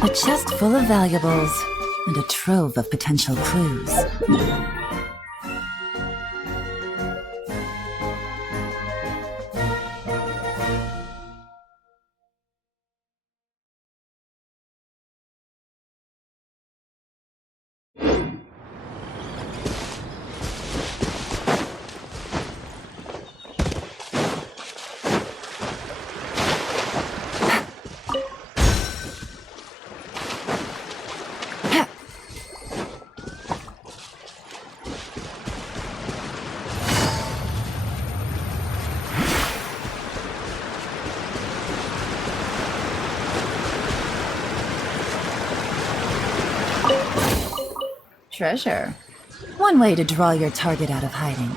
A chest full of valuables and a trove of potential clues. Treasure. One way to draw your target out of hiding.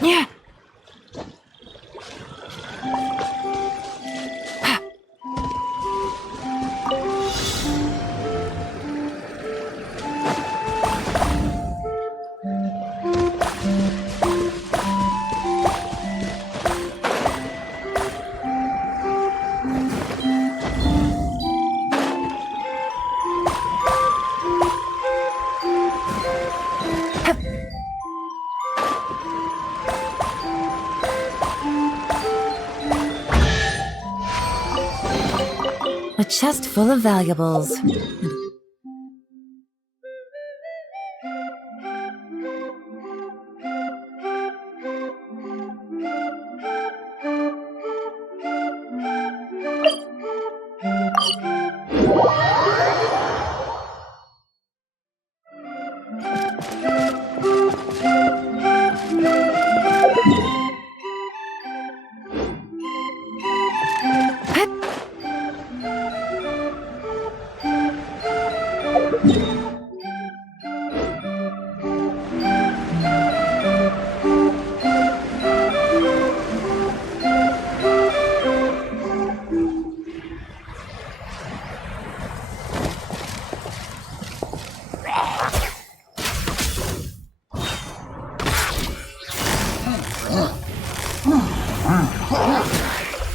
Yeah. A chest full of valuables.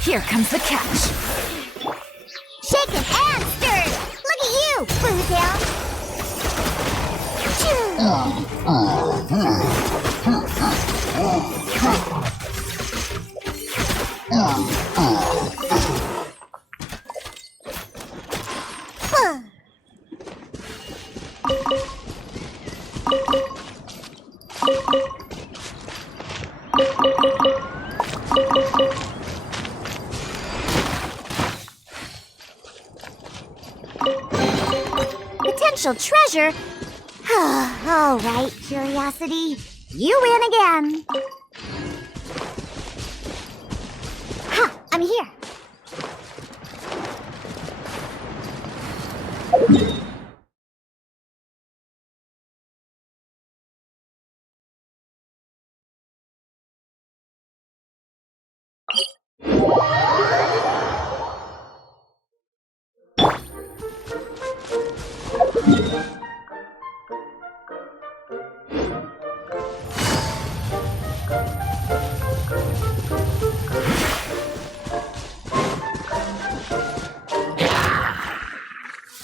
Here comes the catch. Shaken and stirred. Look at you, Bootail. Potential treasure? All right, Curiosity. You win again. Ha! I'm here.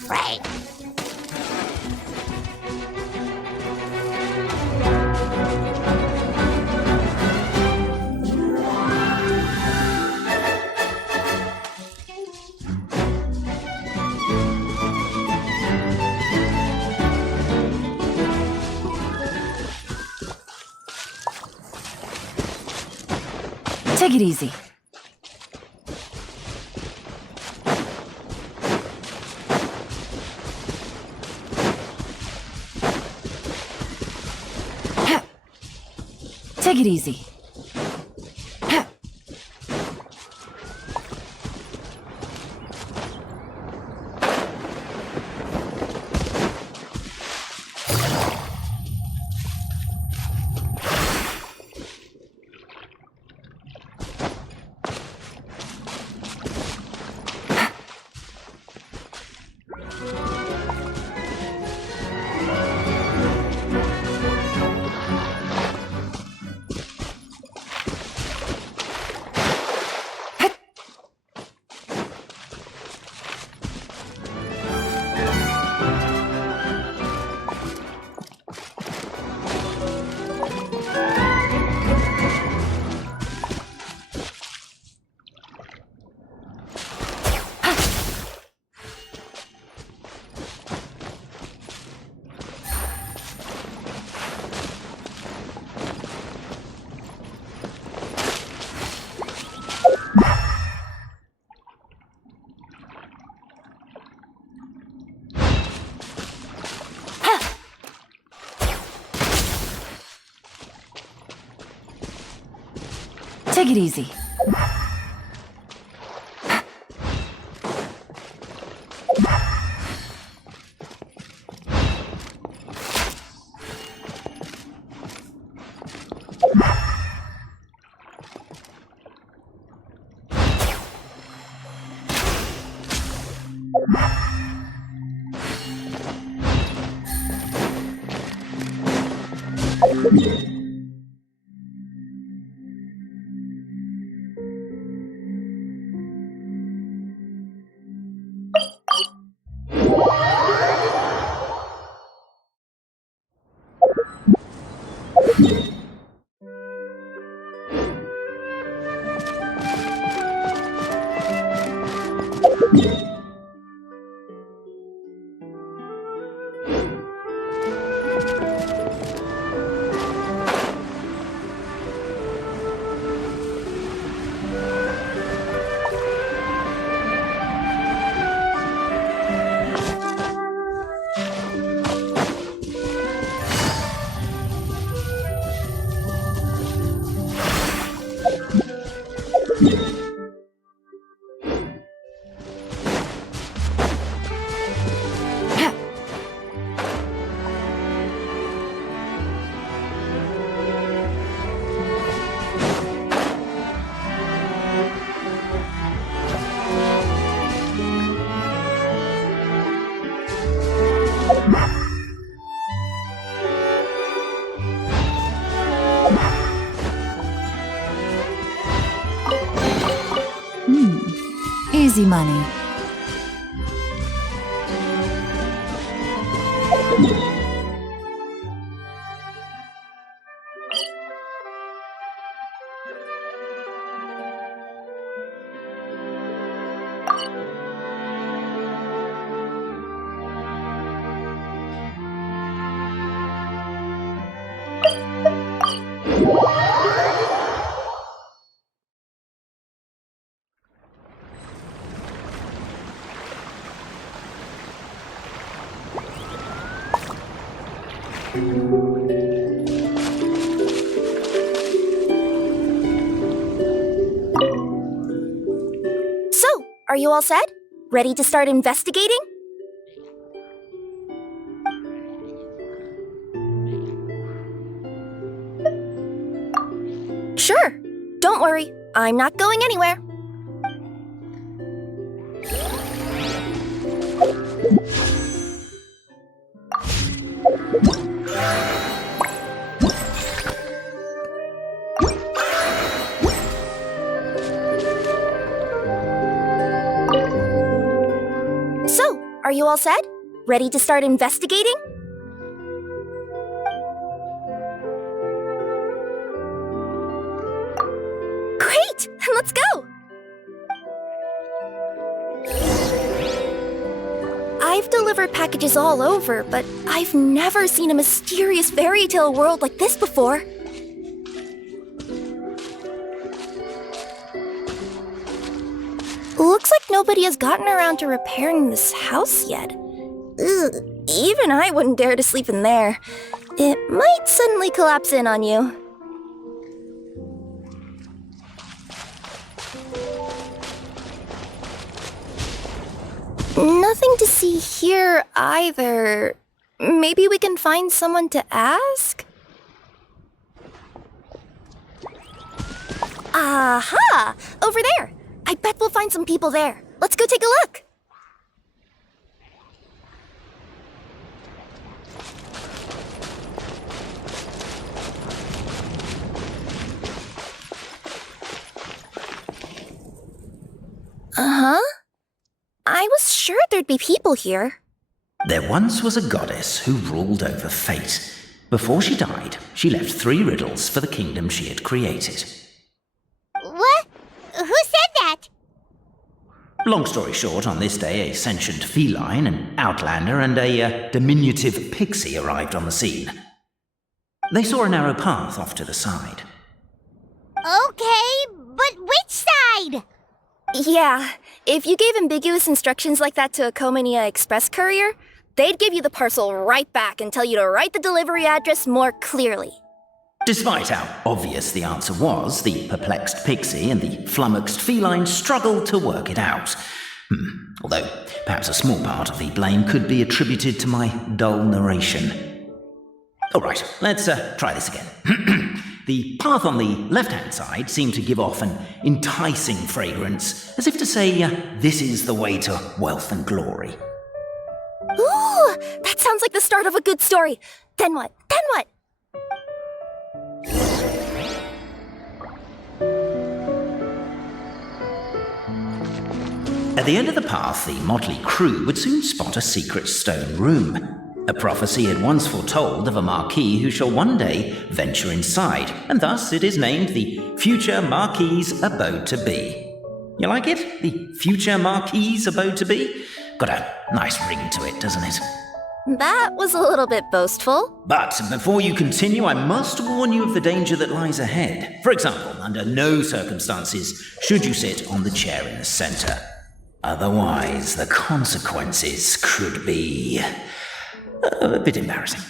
Right. Take it easy. Take it easy. Take it easy. easy money. So, are you all set? Ready to start investigating? Sure. Don't worry, I'm not going anywhere. So, are you all set? Ready to start investigating? Great! Let's go! I've delivered packages all over, but I've never seen a mysterious fairy tale world like this before. Looks like nobody has gotten around to repairing this house yet. Ugh, even I wouldn't dare to sleep in there. It might suddenly collapse in on you. Nothing to see here either. Maybe we can find someone to ask? Aha! Over there! I bet we'll find some people there. Let's go take a look. Uh-huh. I was sure there'd be people here. There once was a goddess who ruled over fate. Before she died, she left 3 riddles for the kingdom she had created. What? Who said that? Long story short, on this day, a sentient feline, an outlander, and a diminutive pixie arrived on the scene. They saw a narrow path off to the side. Okay, but which side? Yeah, if you gave ambiguous instructions like that to a Comania Express courier, they'd give you the parcel right back and tell you to write the delivery address more clearly. Despite how obvious the answer was, the perplexed pixie and the flummoxed feline struggled to work it out. Although, perhaps a small part of the blame could be attributed to my dull narration. All right, let's try this again. The path on the left-hand side seemed to give off an enticing fragrance, as if to say, this is the way to wealth and glory. Ooh, that sounds like the start of a good story. Then what? Then what? At the end of the path, the motley crew would soon spot a secret stone room. A prophecy had once foretold of a marquis who shall one day venture inside, and thus it is named the Future Marquis's Abode to Be. You like it? The Future Marquis's Abode to Be? Got a nice ring to it, doesn't it? That was a little bit boastful. But before you continue, I must warn you of the danger that lies ahead. For example, under no circumstances should you sit on the chair in the center. Otherwise, the consequences could be a bit embarrassing.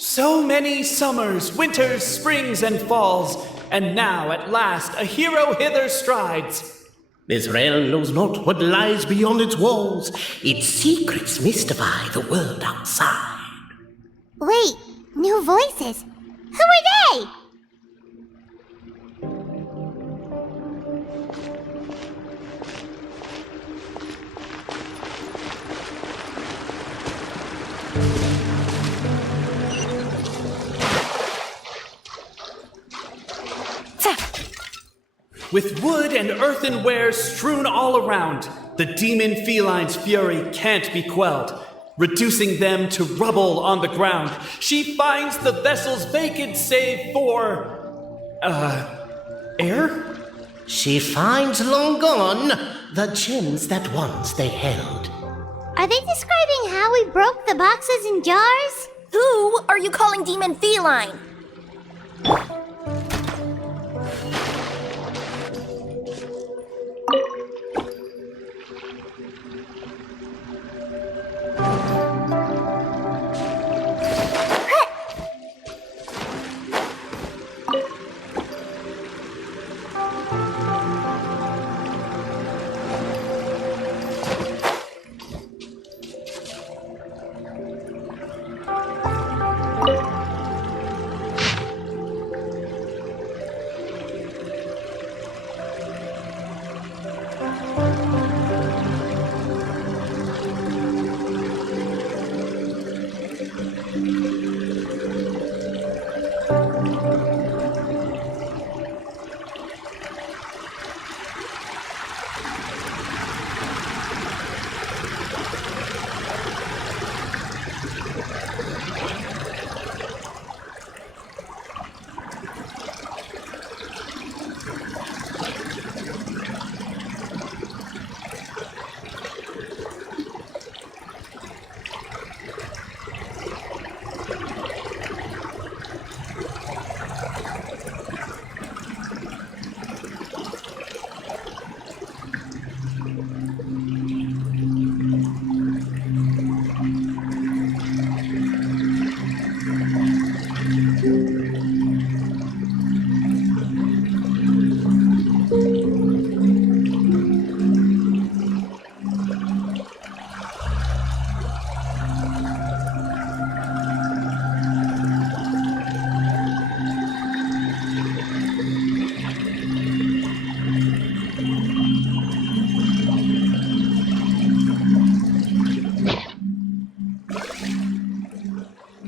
So many summers, winters, springs, and falls, and now at last a hero hither strides. This realm knows not what lies beyond its walls. Its secrets mystify the world outside. Wait, new voices. Who are they? With wood and earthenware strewn all around, the demon feline's fury can't be quelled. Reducing them to rubble on the ground, she finds the vessel's vacant save for... air? She finds long gone the gems that once they held. Are they describing how we broke the boxes and jars? Who are you calling demon feline?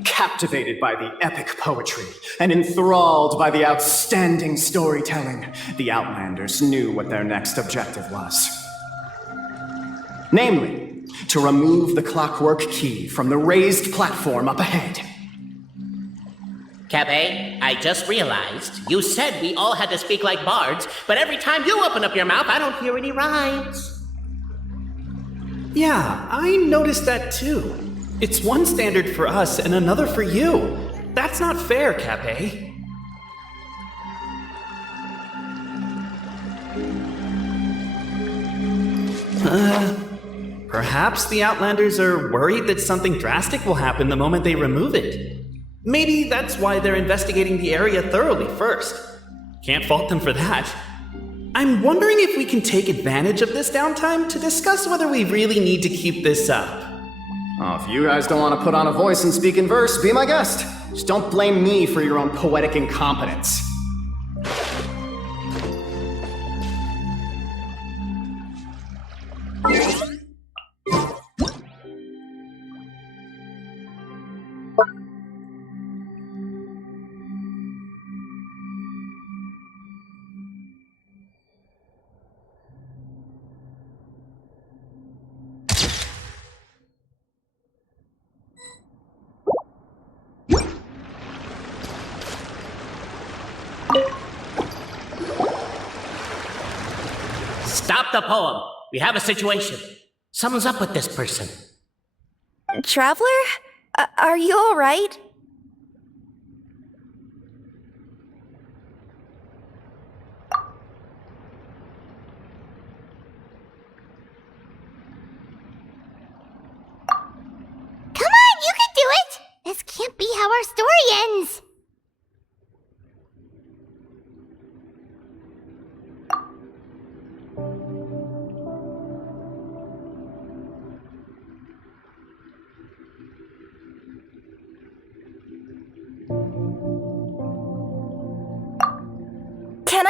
Captivated by the epic poetry and enthralled by the outstanding storytelling, the Outlanders knew what their next objective was. Namely, to remove the clockwork key from the raised platform up ahead. Cabe, I just realized you said we all had to speak like bards, but every time you open up your mouth, I don't hear any rhymes. Yeah, I noticed that too. It's one standard for us and another for you. That's not fair, Cape. Perhaps the Outlanders are worried that something drastic will happen the moment they remove it. Maybe that's why they're investigating the area thoroughly first. Can't fault them for that. I'm wondering if we can take advantage of this downtime to discuss whether we really need to keep this up. Oh, if you guys don't want to put on a voice and speak in verse, be my guest. Just don't blame me for your own poetic incompetence. Stop the poem. We have a situation. Something's up with this person. Traveler? Are you alright? Come on, you can do it! This can't be how our story ends!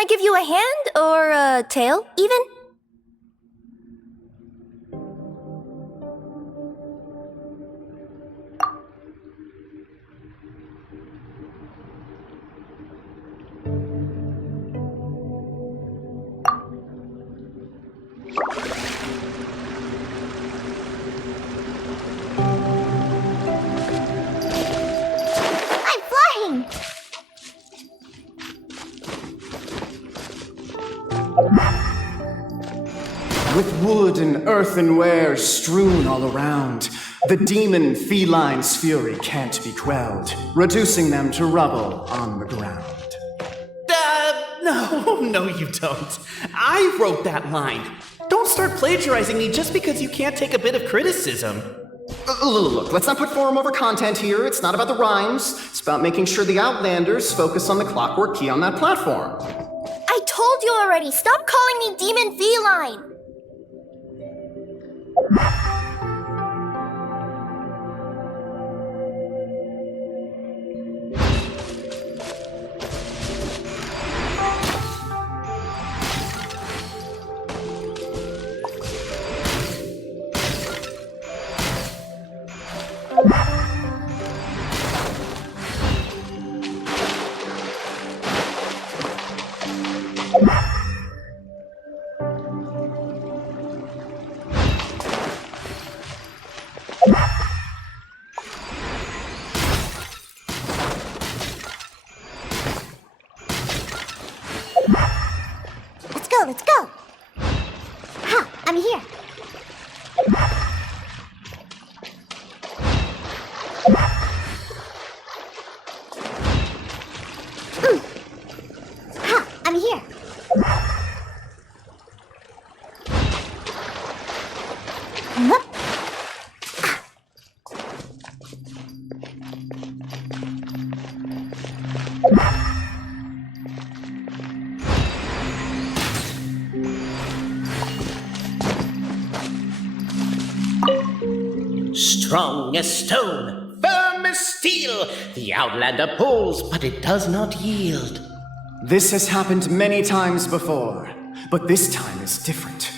I give you a hand or a tail, even? I'm flying! With wood and earthenware strewn all around, the demon feline's fury can't be quelled, reducing them to rubble on the ground. No, you don't. I wrote that line. Don't start plagiarizing me just because you can't take a bit of criticism. Look, let's not put form over content here. It's not about the rhymes. It's about making sure the Outlanders focus on the clockwork key on that platform. I told you already, stop calling me Demon Feline! Let's go! Ha! I'm here! Ha! I'm here! Hup. Strong as stone, firm as steel, the Outlander pulls, but it does not yield. This has happened many times before, but this time is different.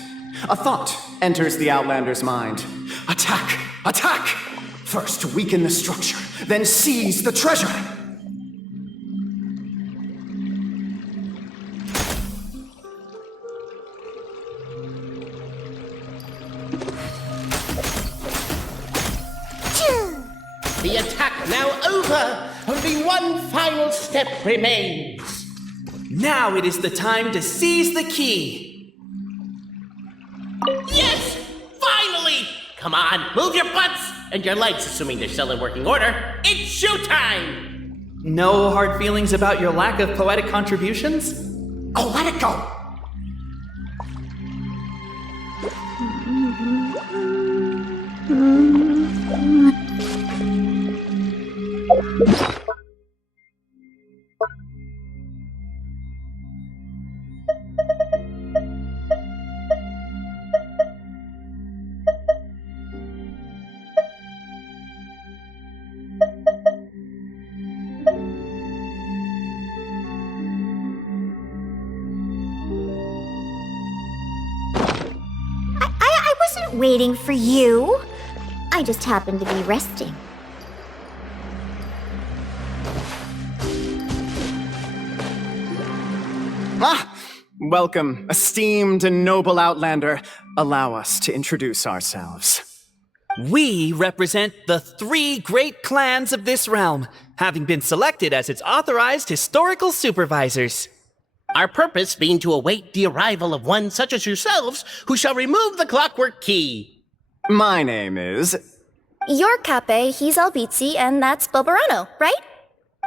A thought enters the Outlander's mind. Attack! Attack! First weaken the structure, then seize the treasure! The attack now over! Only one final step remains. Now it is the time to seize the key. Yes! Finally! Come on, move your butts! And your legs, assuming they're still in working order. It's showtime! No hard feelings about your lack of poetic contributions? Oh, let it go! I wasn't waiting for you. I just happened to be resting. Welcome, esteemed and noble Outlander. Allow us to introduce ourselves. We represent the 3 great clans of this realm, having been selected as its authorized historical supervisors. Our purpose being to await the arrival of one such as yourselves who shall remove the clockwork key. My name is... You're Cape, he's Albizzi, and that's Bobarano, right?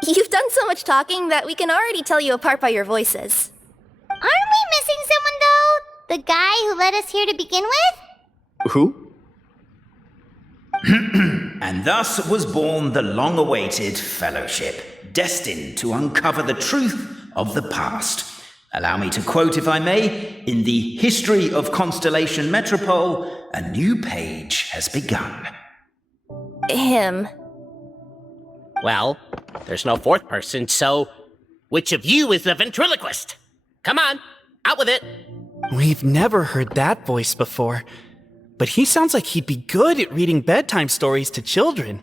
You've done so much talking that we can already tell you apart by your voices. Aren't we missing someone, though? The guy who led us here to begin with? Who? And thus was born the long-awaited fellowship, destined to uncover the truth of the past. Allow me to quote, if I may, in the history of Constellation Metropole, a new page has begun. Him. Well, there's no fourth person, so which of you is the ventriloquist? Come on, out with it. We've never heard that voice before, but he sounds like he'd be good at reading bedtime stories to children.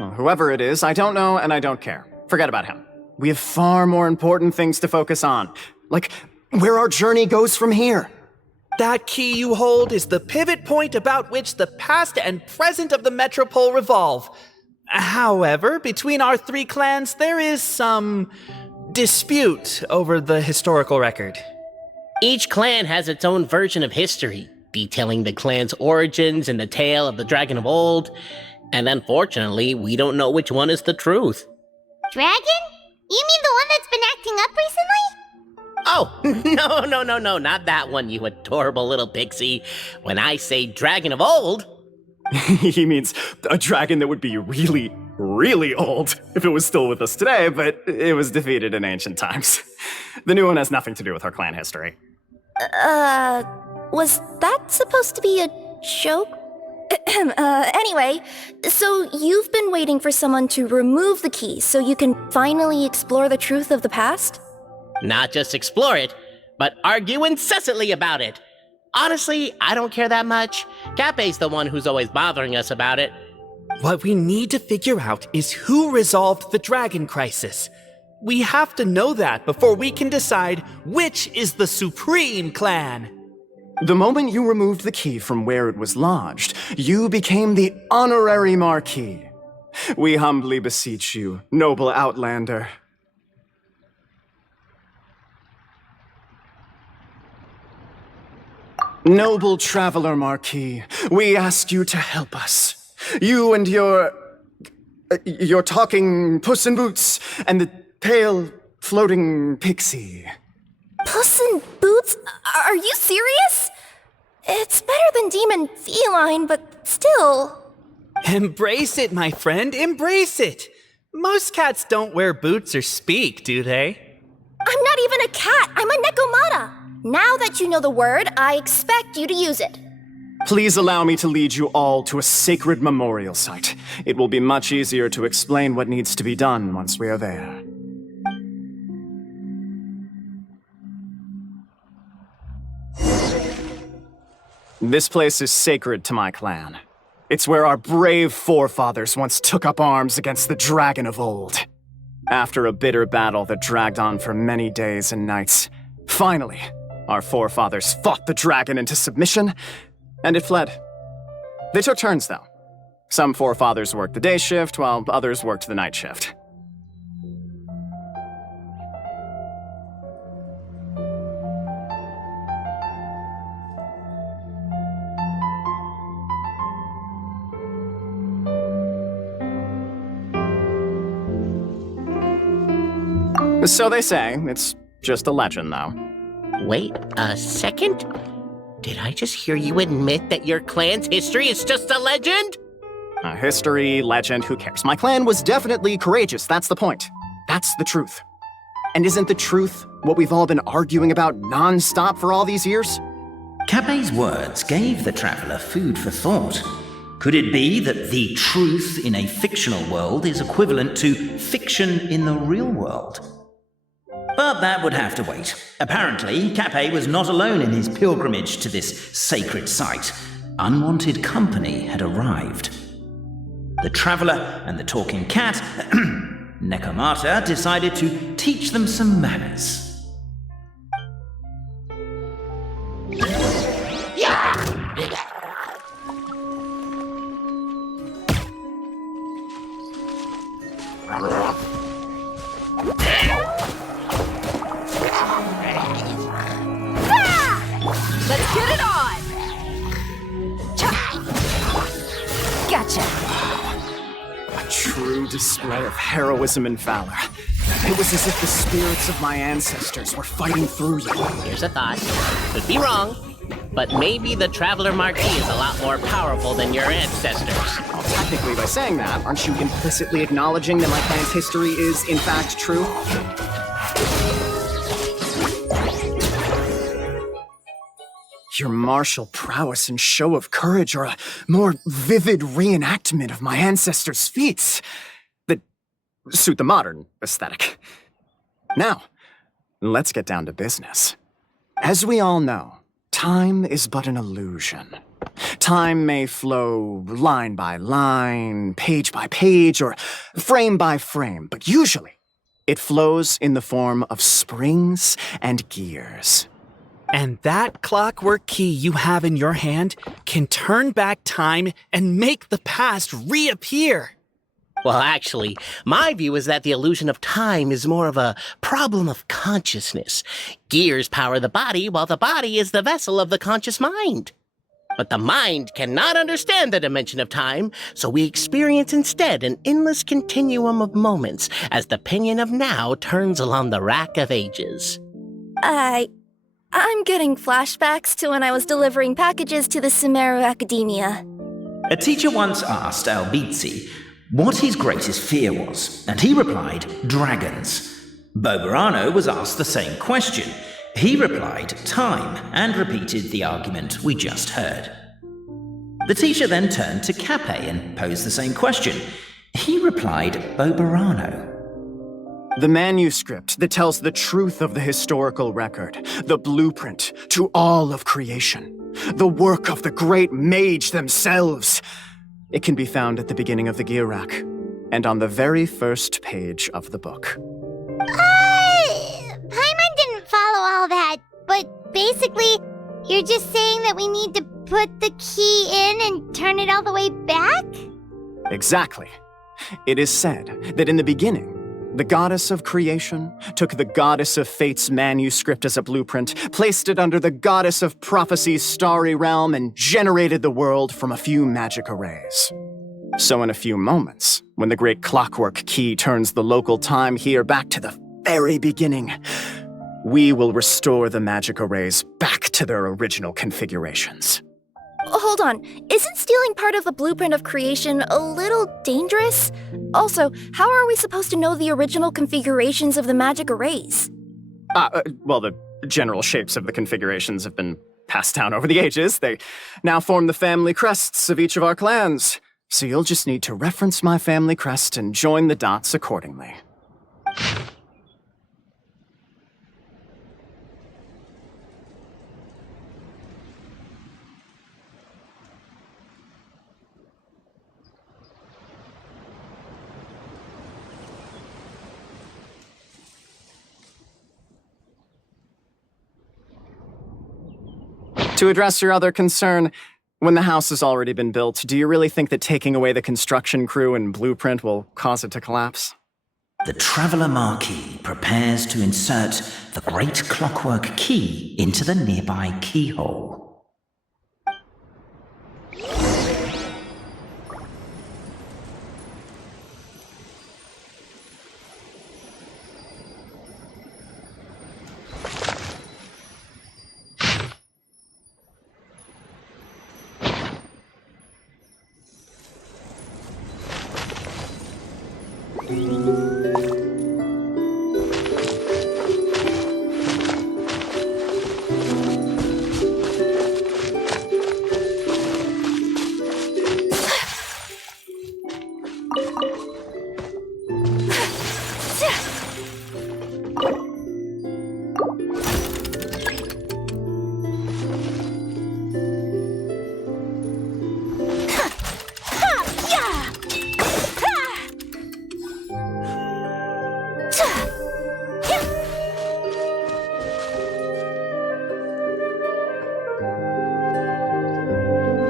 Well, whoever it is, I don't know and I don't care. Forget about him. We have far more important things to focus on, like where our journey goes from here. That key you hold is the pivot point about which the past and present of the Metropole revolve. However, between our three clans, there is some dispute over the historical record. Each clan has its own version of history, detailing the clan's origins and the tale of the dragon of old, and unfortunately, we don't know which one is the truth. Dragon? You mean the one that's been acting up recently? Oh, no, not that one, you adorable little pixie. When I say dragon of old... He means a dragon that would be really, really old if it was still with us today, but it was defeated in ancient times. The new one has nothing to do with our clan history. Was that supposed to be a joke? Anyway, so you've been waiting for someone to remove the key so you can finally explore the truth of the past? Not just explore it, but argue incessantly about it. Honestly, I don't care that much. Cape's the one who's always bothering us about it. What we need to figure out is who resolved the dragon crisis. We have to know that before we can decide which is the supreme clan. The moment you removed the key from where it was lodged, you became the honorary Marquis. We humbly beseech you, noble Outlander. Noble Traveler Marquis, we ask you to help us. You and your talking Puss in Boots and the pale floating pixie. Puss in Boots? Are you serious? It's better than demon feline, but still. Embrace it, my friend, embrace it. Most cats don't wear boots or speak, do they? I'm not even a cat, I'm a Nekomata. Now that you know the word, I expect you to use it. Please allow me to lead you all to a sacred memorial site. It will be much easier to explain what needs to be done once we are there. This place is sacred to my clan. It's where our brave forefathers once took up arms against the dragon of old. After a bitter battle that dragged on for many days and nights, finally, our forefathers fought the dragon into submission, and it fled. They took turns, though. Some forefathers worked the day shift, while others worked the night shift. So they say. It's just a legend, though. Wait a second? Did I just hear you admit that your clan's history is just a legend? History, legend, who cares? My clan was definitely courageous, that's the point. That's the truth. And isn't the truth what we've all been arguing about non-stop for all these years? Cape's words gave the traveler food for thought. Could it be that the truth in a fictional world is equivalent to fiction in the real world? But that would have to wait. Apparently, Cape was not alone in his pilgrimage to this sacred site. Unwanted company had arrived. The traveler and the talking cat, Nekomata, decided to teach them some manners. Let's get it on! Gotcha! A true display of heroism and valor. It was as if the spirits of my ancestors were fighting through you. Here's a thought. Could be wrong, but maybe the Traveler Marquis is a lot more powerful than your ancestors. Well, technically, by saying that, aren't you implicitly acknowledging that my clan's history is, in fact, true? Your martial prowess and show of courage are a more vivid reenactment of my ancestors' feats that suit the modern aesthetic. Now, let's get down to business. As we all know, time is but an illusion. Time may flow line by line, page by page, or frame by frame, but usually it flows in the form of springs and gears. And that clockwork key you have in your hand can turn back time and make the past reappear. Well, actually, my view is that the illusion of time is more of a problem of consciousness. Gears power the body, while the body is the vessel of the conscious mind. But the mind cannot understand the dimension of time, so we experience instead an endless continuum of moments as the pinion of now turns along the rack of ages. I'm getting flashbacks to when I was delivering packages to the Sumeru Academia. A teacher once asked Albizzi what his greatest fear was, and he replied, dragons. Boberano was asked the same question. He replied, time, and repeated the argument we just heard. The teacher then turned to Cape and posed the same question. He replied, Boberano. The manuscript that tells the truth of the historical record, the blueprint to all of creation, the work of the great mage themselves. It can be found at the beginning of the gear rack, and on the very first page of the book. Paimon didn't follow all that, but basically, you're just saying that we need to put the key in and turn it all the way back? Exactly. It is said that in the beginning, the goddess of creation took the goddess of fate's manuscript as a blueprint, placed it under the goddess of prophecy's starry realm, and generated the world from a few magic arrays. So in a few moments, when the great clockwork key turns the local time here back to the very beginning, we will restore the magic arrays back to their original configurations. Hold on, isn't stealing part of the blueprint of creation a little dangerous? Also, how are we supposed to know the original configurations of the magic arrays? Well, the general shapes of the configurations have been passed down over the ages. They now form the family crests of each of our clans. So you'll just need to reference my family crest and join the dots accordingly. To address your other concern, when the house has already been built, do you really think that taking away the construction crew and blueprint will cause it to collapse? The Traveller Marquis prepares to insert the great clockwork key into the nearby keyhole.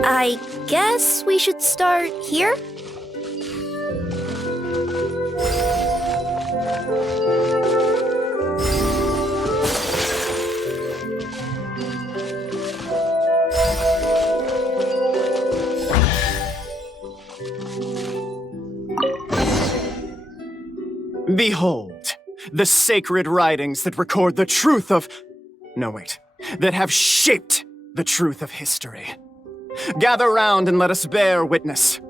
I guess we should start here? Behold, the sacred writings that record the truth of... that have shaped the truth of history. Gather round and let us bear witness.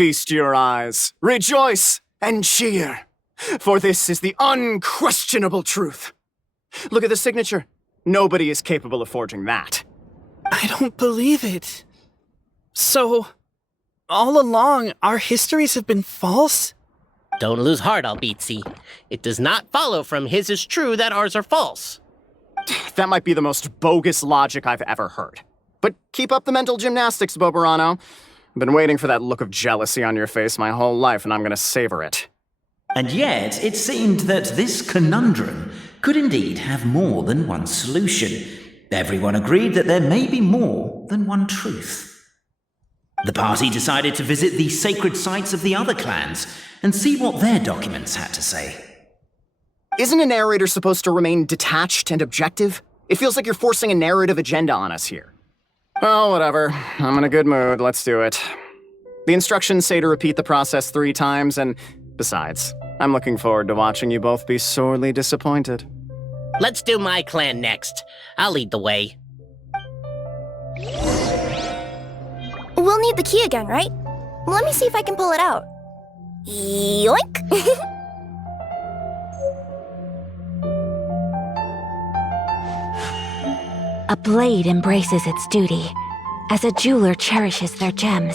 Feast your eyes, rejoice, and cheer, for this is the unquestionable truth. Look at the signature. Nobody is capable of forging that. I don't believe it. So, all along, our histories have been false? Don't lose heart, Albizzi. It does not follow from his is true that ours are false. That might be the most bogus logic I've ever heard. But keep up the mental gymnastics, Boberano. I've been waiting for that look of jealousy on your face my whole life, and I'm gonna savor it. And yet, it seemed that this conundrum could indeed have more than one solution. Everyone agreed that there may be more than one truth. The party decided to visit the sacred sites of the other clans and see what their documents had to say. Isn't a narrator supposed to remain detached and objective? It feels like you're forcing a narrative agenda on us here. Well, whatever. I'm in a good mood. Let's do it. The instructions say to repeat the process 3 times, and besides, I'm looking forward to watching you both be sorely disappointed. Let's do my clan next. I'll lead the way. We'll need the key again, right? Let me see if I can pull it out. Yoink! A blade embraces its duty, as a jeweler cherishes their gems.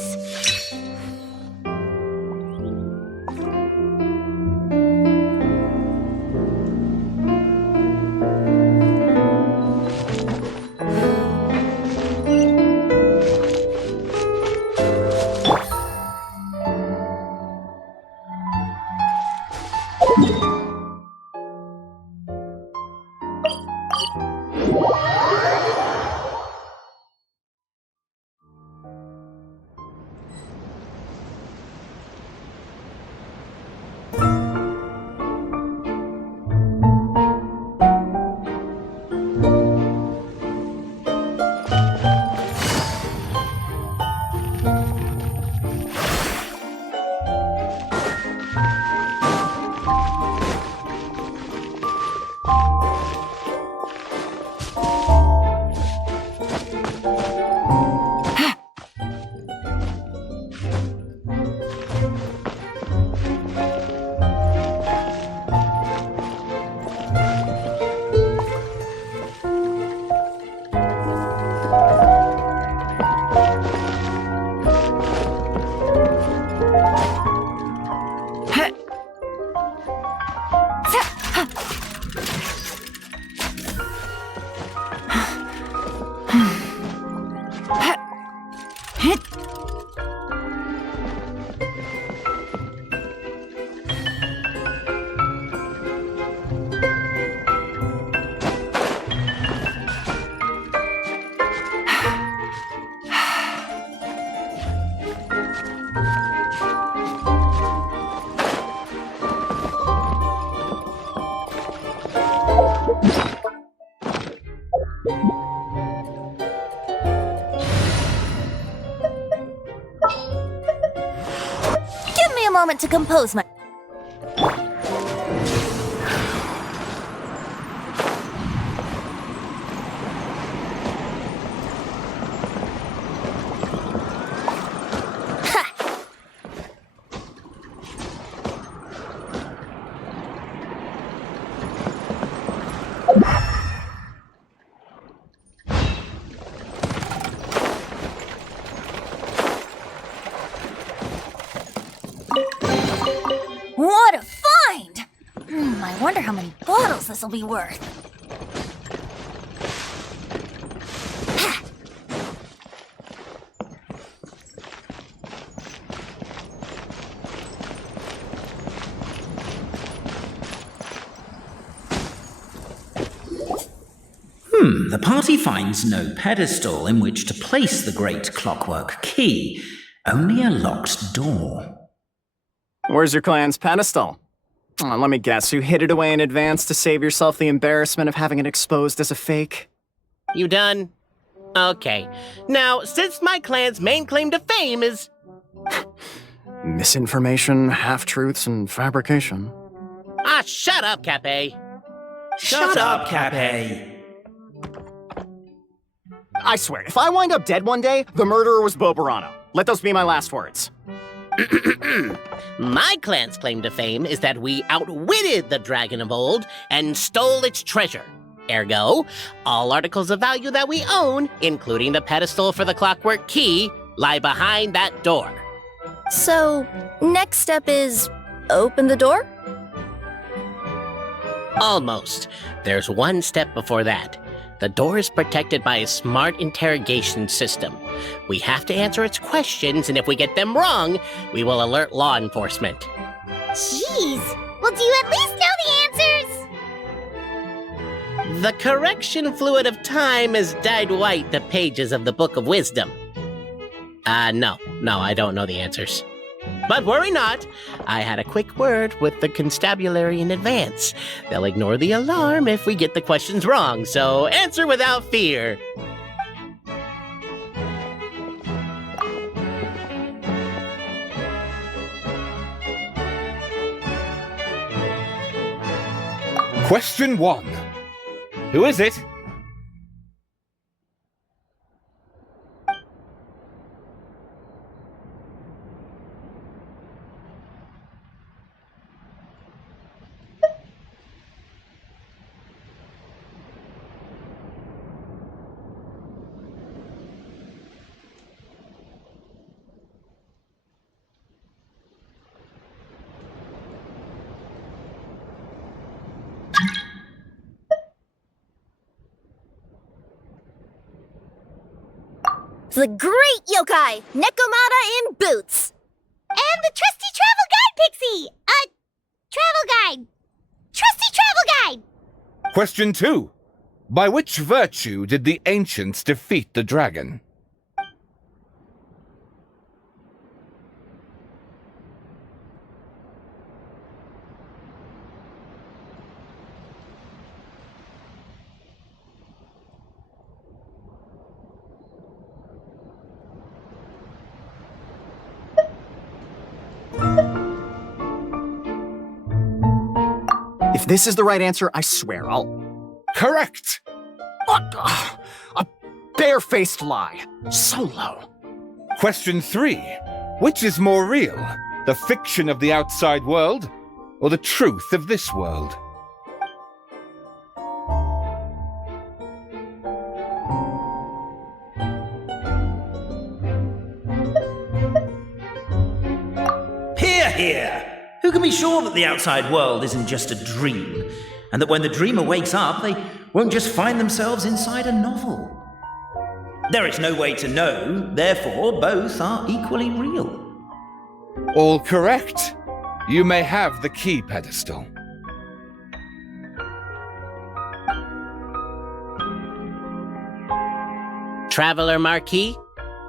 Give me a moment to compose my... What a find! I wonder how many bottles this'll be worth. The party finds no pedestal in which to place the great clockwork key, only a locked door. Where's your clan's pedestal? Let me guess, you hid it away in advance to save yourself the embarrassment of having it exposed as a fake? You done? Okay. Now, since my clan's main claim to fame is... Misinformation, half-truths, and fabrication. Ah, shut up, Cape. Shut up, Cape. I swear, if I wind up dead one day, the murderer was Boberano. Let those be my last words. My clan's claim to fame is that we outwitted the dragon of old and stole its treasure. Ergo, all articles of value that we own, including the pedestal for the clockwork key, lie behind that door. So, next step is open the door? Almost. There's one step before that. The door is protected by a smart interrogation system. We have to answer its questions, and if we get them wrong, we will alert law enforcement. Jeez. Well, do you at least know the answers? The correction fluid of time has dyed white the pages of the Book of Wisdom. No, I don't know the answers. But worry not, I had a quick word with the constabulary in advance. They'll ignore the alarm if we get the questions wrong, so answer without fear. Question 1. Who is it? The great yokai, Nekomata in boots! And the trusty travel guide, Pixie! Travel guide! Trusty travel guide! Question 2. By which virtue did the ancients defeat the dragon? If this is the right answer, I swear I'll... Correct! A barefaced lie. So low. Question 3. Which is more real? The fiction of the outside world, or the truth of this world? Hear, hear! Who can be sure that the outside world isn't just a dream, and that when the dreamer wakes up, they won't just find themselves inside a novel? There is no way to know, therefore both are equally real. All correct. You may have the key pedestal. Traveler Marquis,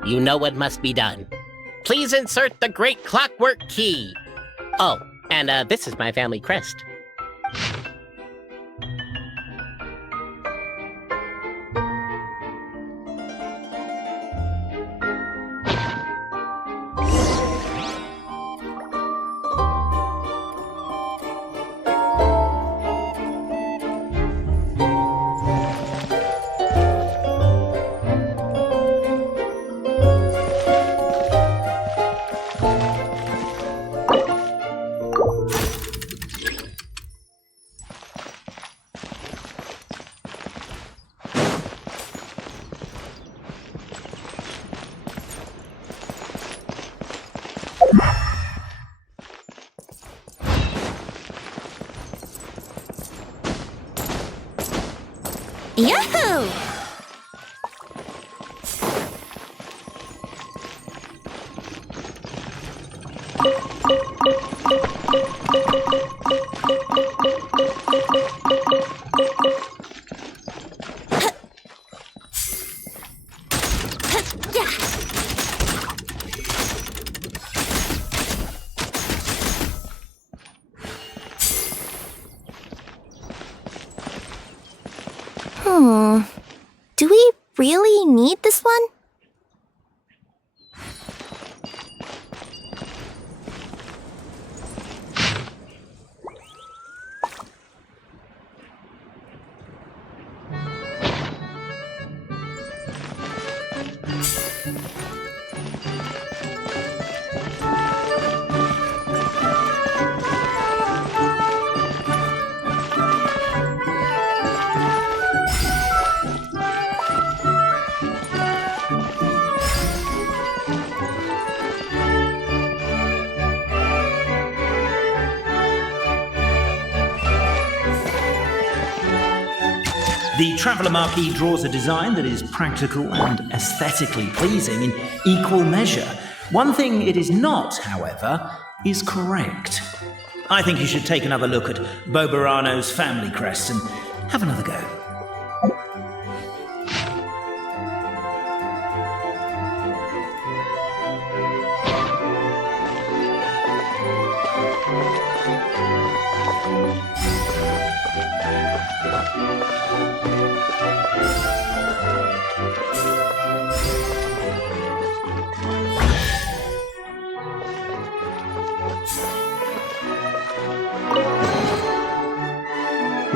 you know what must be done. Please insert the great clockwork key. Oh, and this is my family crest. Yahoo! Do we really need this one? The Traveller Marquee draws a design that is practical and aesthetically pleasing in equal measure. One thing it is not, however, is correct. I think you should take another look at Bobarano's family crest and have another go.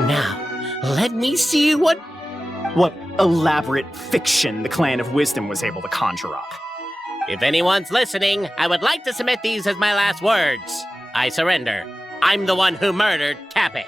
Now, let me see what elaborate fiction the Clan of Wisdom was able to conjure up. If anyone's listening, I would like to submit these as my last words. I surrender. I'm the one who murdered Tappy.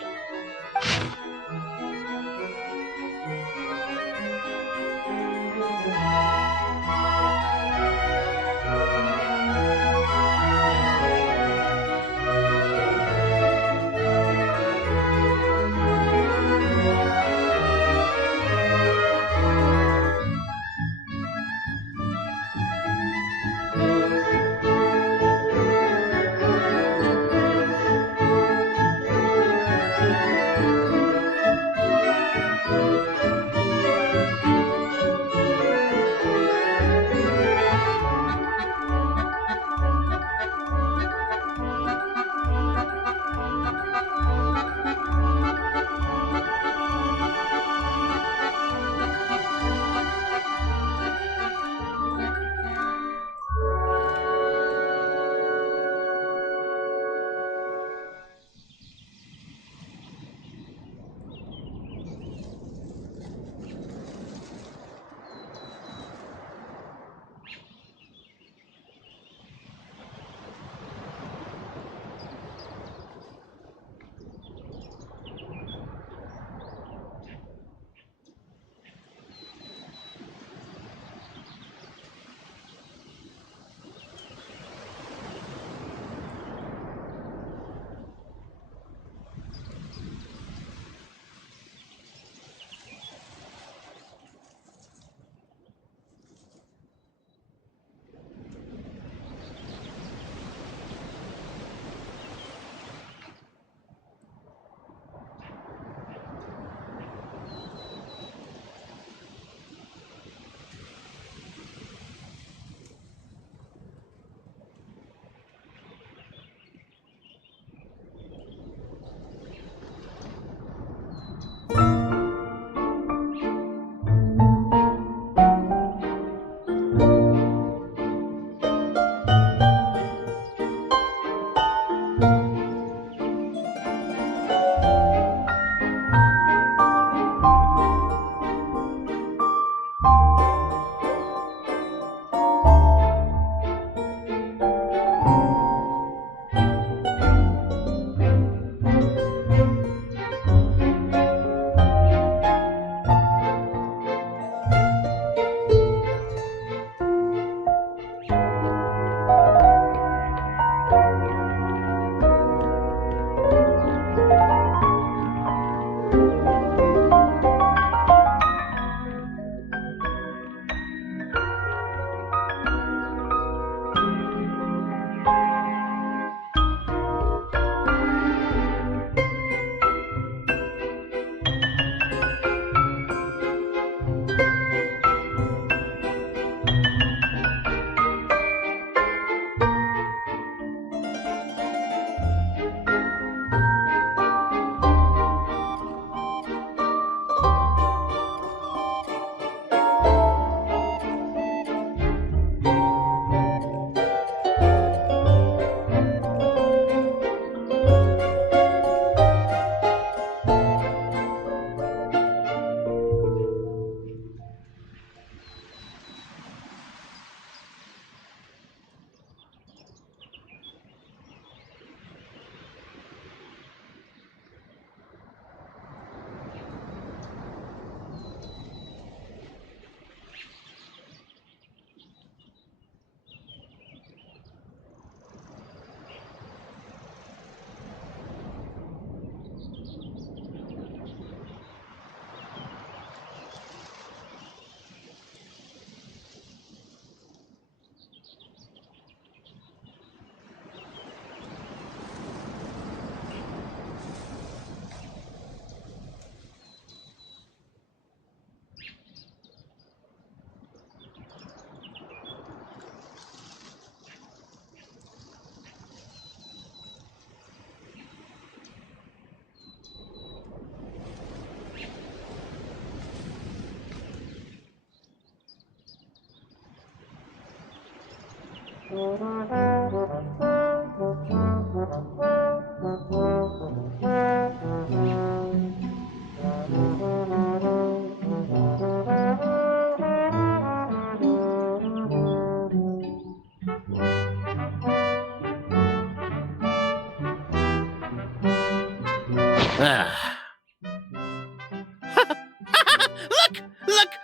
Look!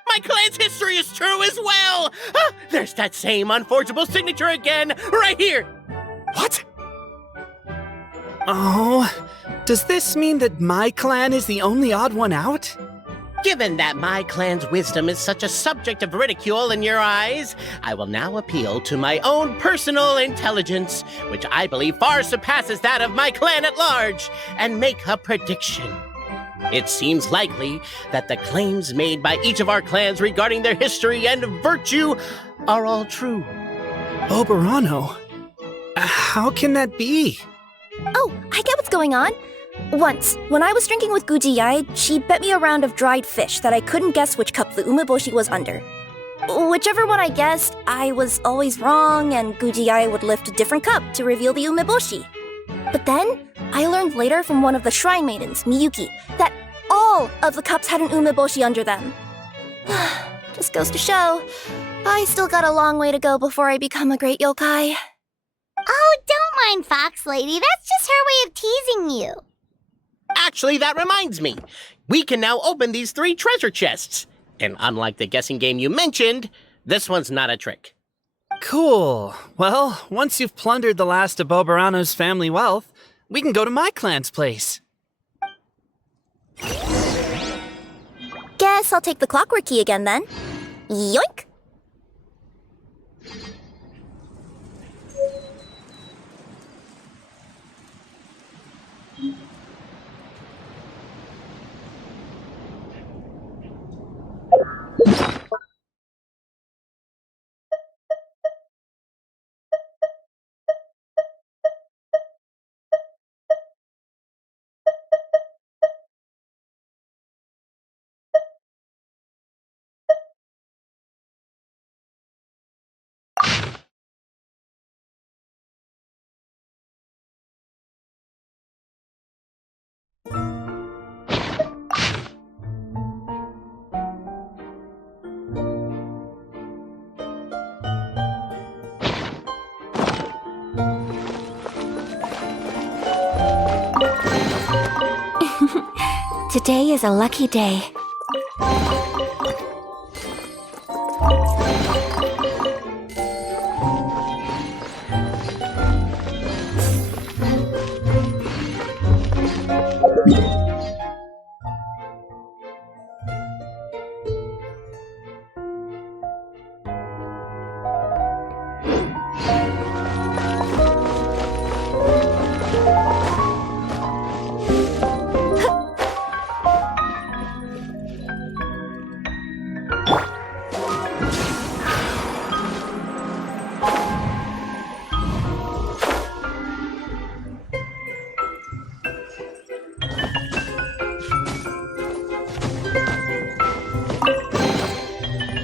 My clan's history is true as well! Ah, there's that same unforgeable signature again, right here! What? Oh, does this mean that my clan is the only odd one out? Given that my clan's wisdom is such a subject of ridicule in your eyes, I will now appeal to my own personal intelligence, which I believe far surpasses that of my clan at large, and make a prediction. It seems likely that the claims made by each of our clans regarding their history and virtue are all true. Oberano? How can that be? Oh, I get what's going on. Once, when I was drinking with Gujiyai, she bet me a round of dried fish that I couldn't guess which cup the umeboshi was under. Whichever one I guessed, I was always wrong, and Gujiyai would lift a different cup to reveal the umeboshi. But then, I learned later from one of the shrine maidens, Miyuki, that all of the cups had an umeboshi under them. Just goes to show, I still got a long way to go before I become a great yokai. Oh, don't mind Fox Lady. That's just her way of teasing you. Actually, that reminds me. We can now open these 3 treasure chests. And unlike the guessing game you mentioned, this one's not a trick. Cool. Well, once you've plundered the last of Oberano's family wealth, we can go to my clan's place. Guess I'll take the clockwork key again then. Yoink! Today is a lucky day.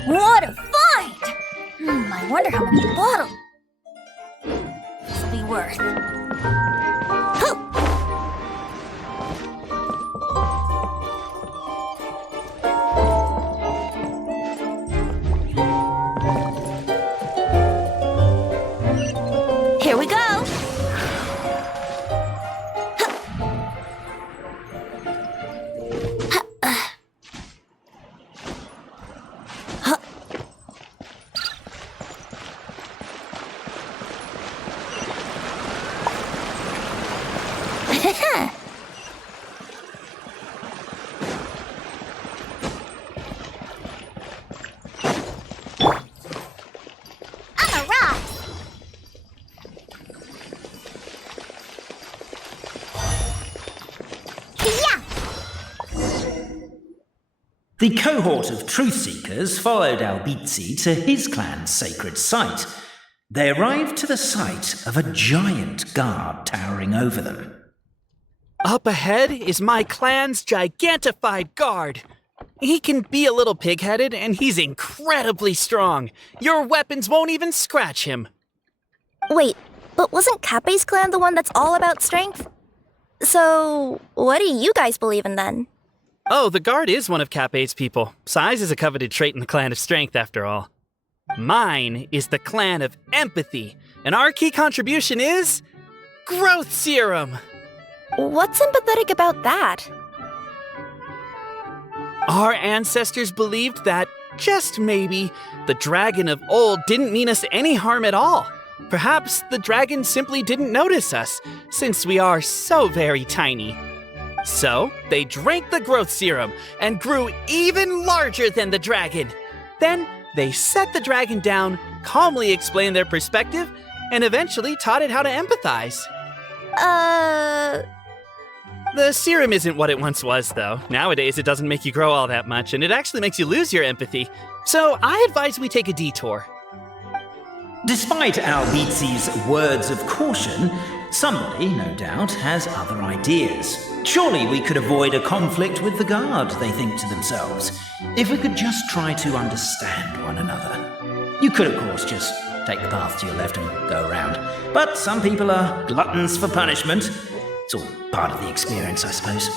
What a find! I wonder how many bottles this will be worth. Huh. Here we go. The cohort of truth-seekers followed Albizzi to his clan's sacred site. They arrived to the site of a giant guard towering over them. Up ahead is my clan's gigantified guard. He can be a little pig-headed, and he's incredibly strong. Your weapons won't even scratch him. Wait, but wasn't Kappe's clan the one that's all about strength? So, what do you guys believe in then? Oh, the guard is one of Kappe's people. Size is a coveted trait in the clan of strength, after all. Mine is the clan of empathy, and our key contribution is... growth serum! What's empathetic about that? Our ancestors believed that, just maybe, the dragon of old didn't mean us any harm at all. Perhaps the dragon simply didn't notice us, since we are so very tiny. So, they drank the growth serum and grew even larger than the dragon. Then, they set the dragon down, calmly explained their perspective, and eventually taught it how to empathize. The serum isn't what it once was, though. Nowadays, it doesn't make you grow all that much, and it actually makes you lose your empathy. So, I advise we take a detour. Despite Albizzi's words of caution, somebody, no doubt, has other ideas. Surely we could avoid a conflict with the guard, they think to themselves, if we could just try to understand one another. You could, of course, just take the path to your left and go around. But some people are gluttons for punishment. It's all part of the experience, I suppose.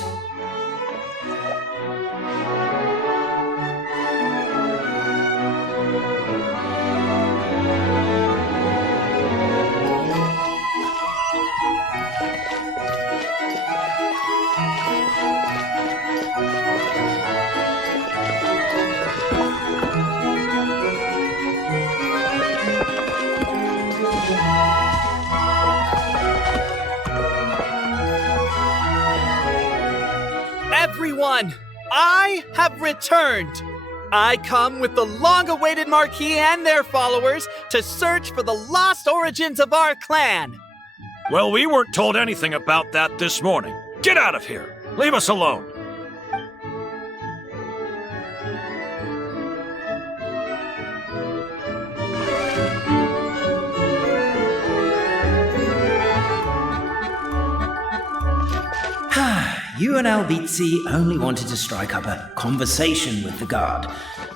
Everyone, I have returned. I come with the long-awaited Marquis and their followers to search for the lost origins of our clan. Well, we weren't told anything about that this morning. Get out of here. Leave us alone. You and Albizzi only wanted to strike up a conversation with the guard.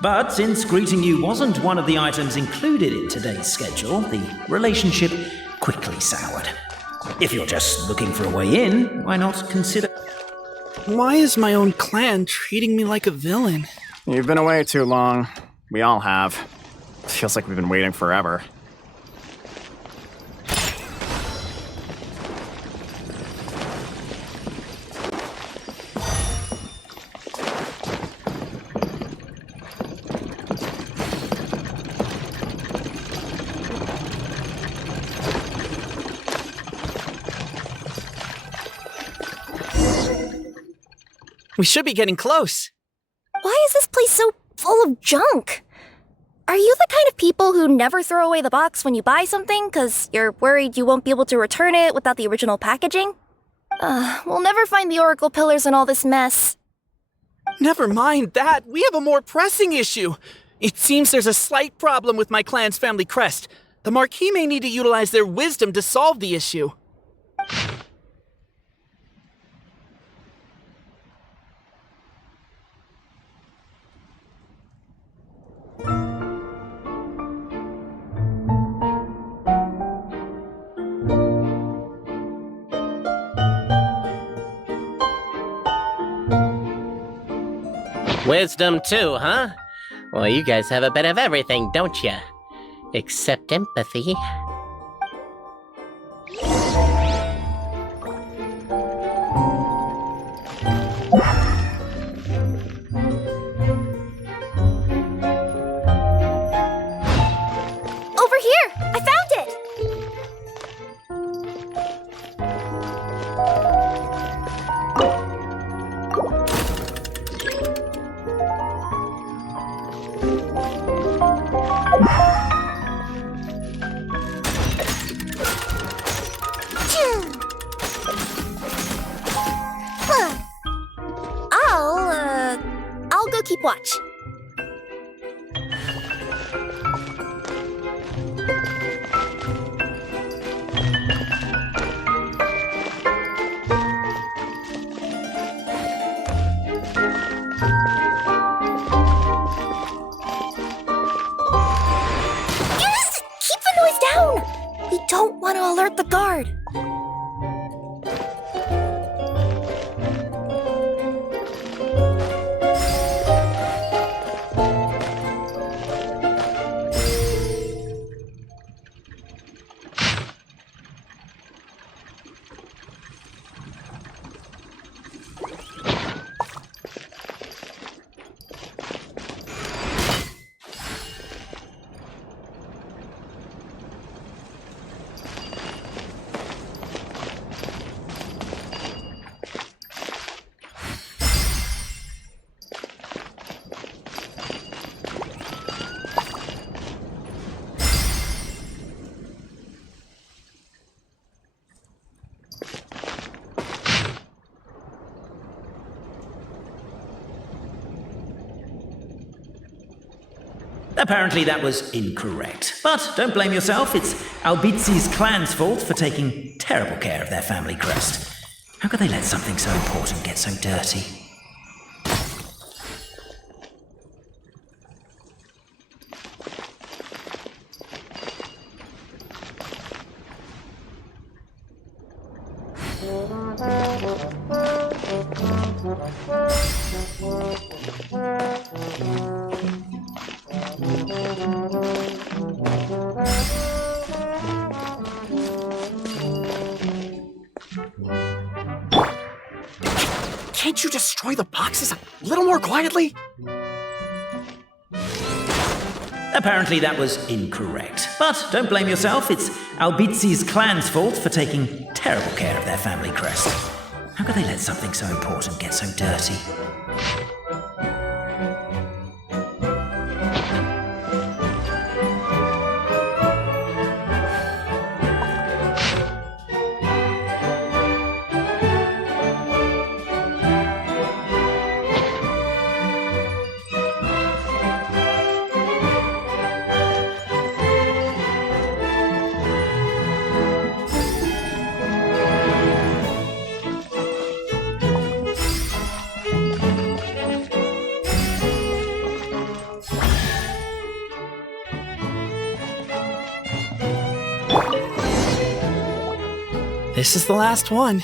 But since greeting you wasn't one of the items included in today's schedule, the relationship quickly soured. If you're just looking for a way in, why not consider... Why is my own clan treating me like a villain? You've been away too long. We all have. Feels like we've been waiting forever. We should be getting close. Why is this place so full of junk? Are you the kind of people who never throw away the box when you buy something because you're worried you won't be able to return it without the original packaging? We'll never find the Oracle Pillars in all this mess. Never mind that. We have a more pressing issue. It seems there's a slight problem with my clan's family crest. The Marquis may need to utilize their wisdom to solve the issue. Wisdom too, huh? Well, you guys have a bit of everything, don't you? Except empathy. Over here! I found it! I'll go keep watch. Yes! Keep the noise down! We don't want to alert the guard. Apparently that was incorrect. But don't blame yourself, it's Albizi's clan's fault for taking terrible care of their family crest. How could they let something so important get so dirty? Can't you destroy the boxes a little more quietly? Apparently that was incorrect. But don't blame yourself, it's Albizi's clan's fault for taking terrible care of their family crest. How could they let something so important get so dirty? This is the last one.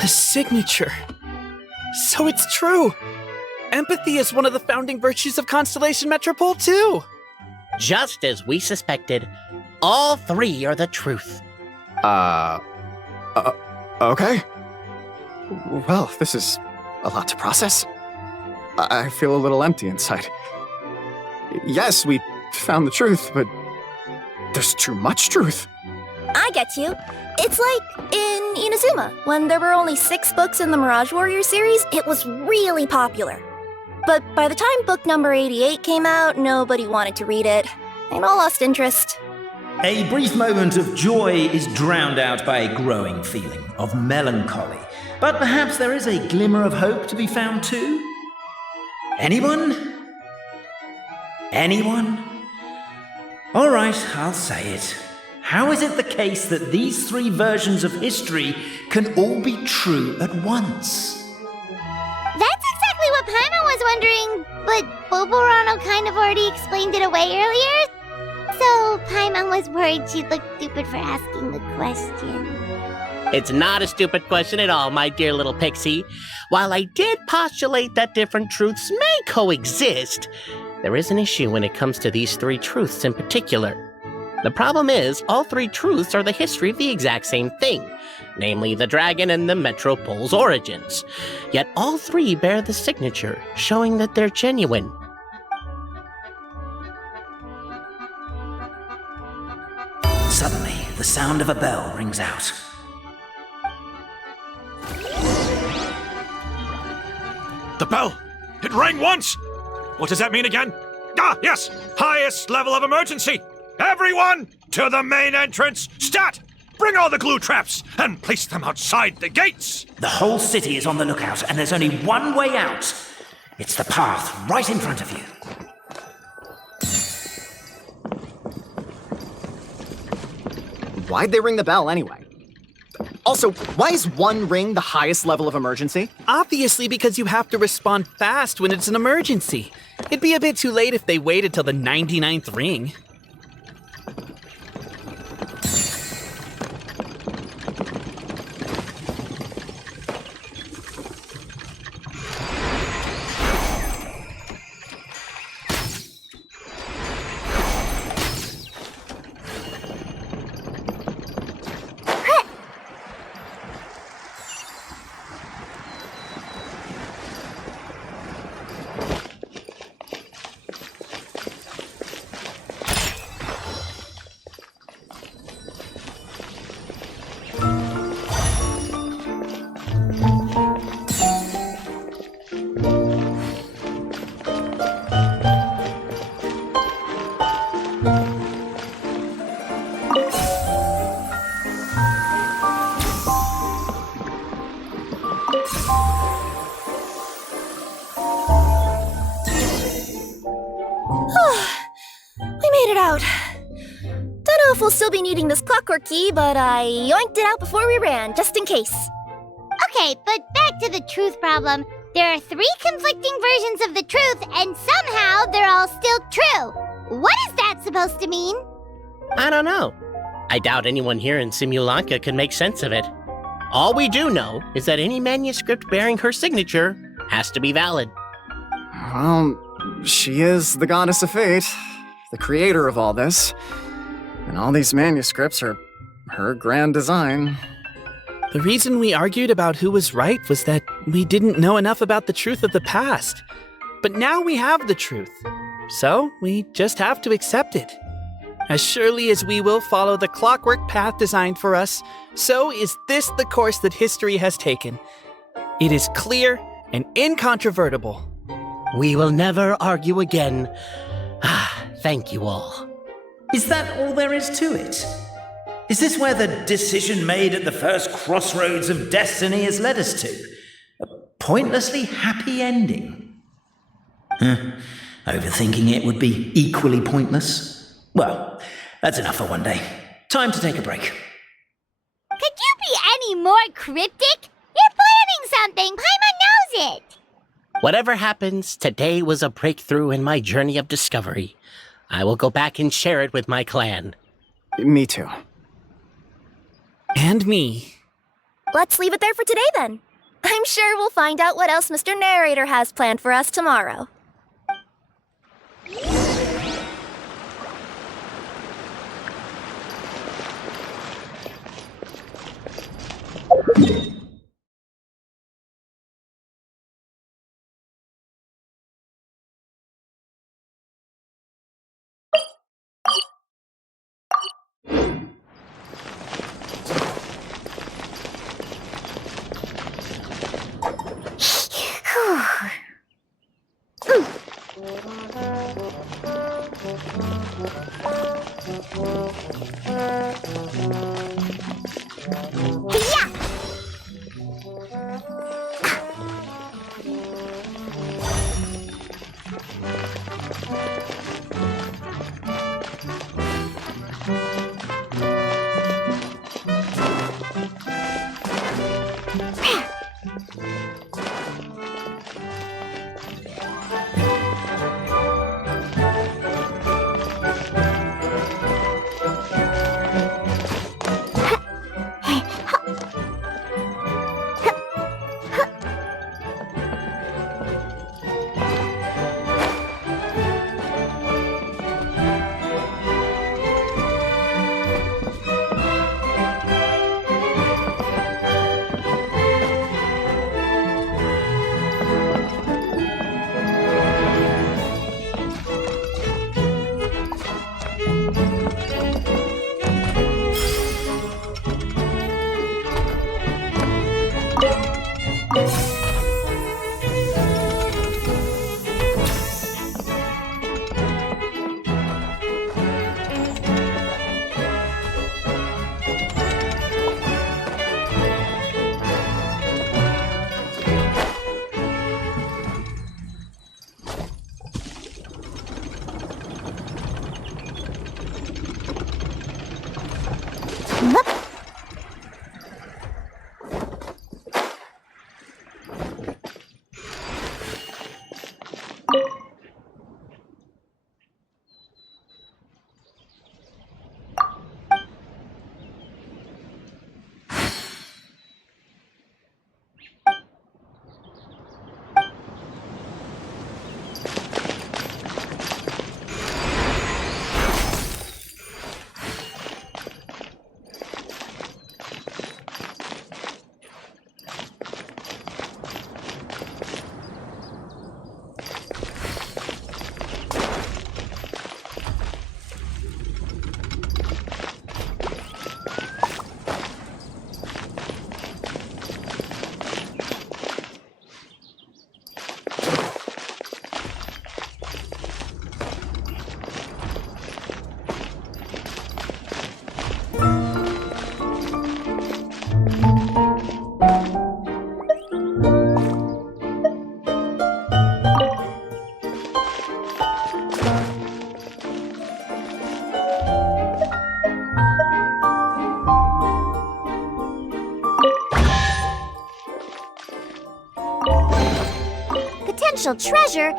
The signature. So it's true. Empathy is one of the founding virtues of Constellation Metropole, too. Just as we suspected, all three are the truth. Okay. Well, this is a lot to process. I feel a little empty inside. Yes, we found the truth, but there's too much truth. I get you. It's like in Inazuma, when there were only 6 books in the Mirage Warrior series, it was really popular. But by the time book number 88 came out, nobody wanted to read it. They'd all lost interest. A brief moment of joy is drowned out by a growing feeling of melancholy. But perhaps there is a glimmer of hope to be found too? Anyone? Anyone? All right, I'll say it. How is it the case that these 3 versions of history can all be true at once? That's exactly what Paimon was wondering, but Boborano kind of already explained it away earlier. So Paimon was worried she'd look stupid for asking the question. It's not a stupid question at all, my dear little pixie. While I did postulate that different truths may coexist, there is an issue when it comes to these 3 truths in particular. The problem is, all 3 truths are the history of the exact same thing, namely the dragon and the Metropole's origins. Yet all 3 bear the signature, showing that they're genuine. Suddenly, the sound of a bell rings out. The bell! It rang once! What does that mean again? Ah, yes! Highest level of emergency! Everyone, to the main entrance! Stat! Bring all the glue traps and place them outside the gates! The whole city is on the lookout, and there's only one way out. It's the path right in front of you. Why'd they ring the bell anyway? Also, why is 1 ring the highest level of emergency? Obviously because you have to respond fast when it's an emergency. It'd be a bit too late if they waited till the 99th ring. We'll still be needing this clockwork key, but I yoinked it out before we ran, just in case. Okay, but back to the truth problem. There are 3 conflicting versions of the truth, and somehow they're all still true. What is that supposed to mean? I don't know. I doubt anyone here in Simulanka can make sense of it. All we do know is that any manuscript bearing her signature has to be valid. Well, she is the goddess of fate, the creator of all this. And all these manuscripts are her grand design. The reason we argued about who was right was that we didn't know enough about the truth of the past. But now we have the truth. So we just have to accept it. As surely as we will follow the clockwork path designed for us, so is this the course that history has taken. It is clear and incontrovertible. We will never argue again. Thank you all. Is that all there is to it? Is this where the decision made at the first crossroads of destiny has led us to? A pointlessly happy ending? Overthinking it would be equally pointless. Well, that's enough for one day. Time to take a break. Could you be any more cryptic? You're planning something! Paimon knows it! Whatever happens, today was a breakthrough in my journey of discovery. I will go back and share it with my clan. Me too. And me. Let's leave it there for today then. I'm sure we'll find out what else Mr. Narrator has planned for us tomorrow. Potential treasure?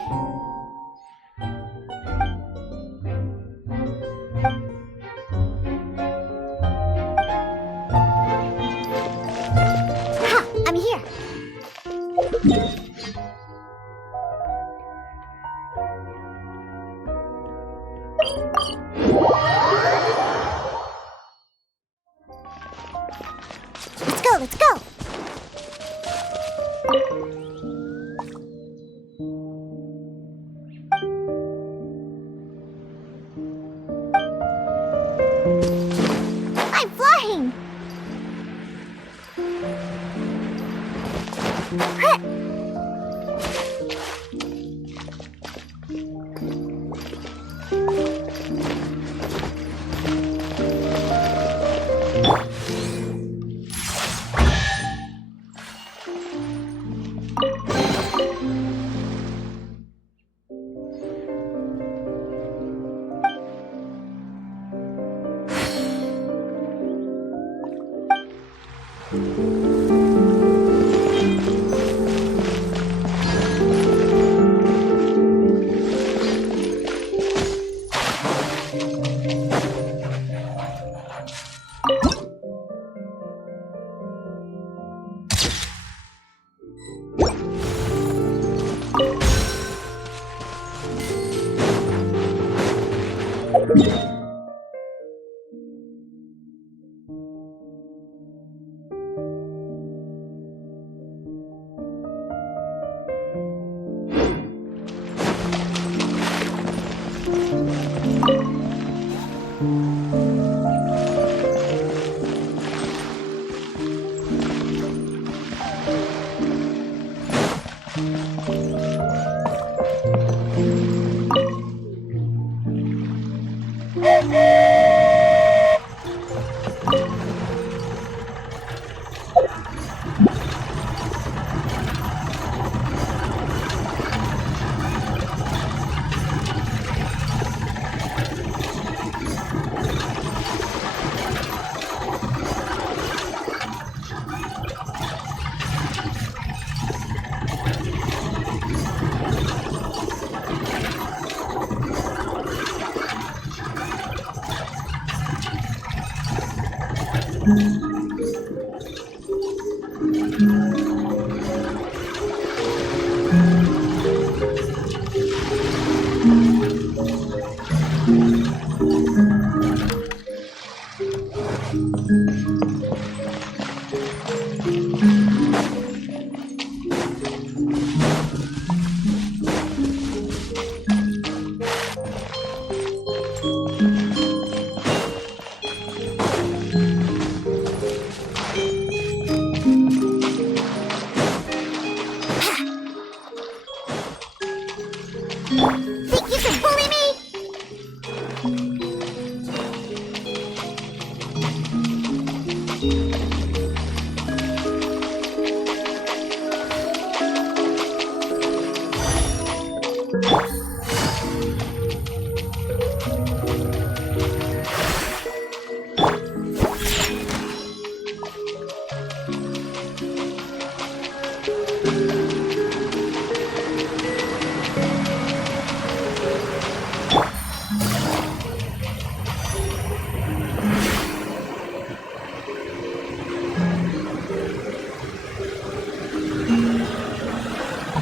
Ha! I'm here. Let's go, let's go! I'm flying! Think you can bully me?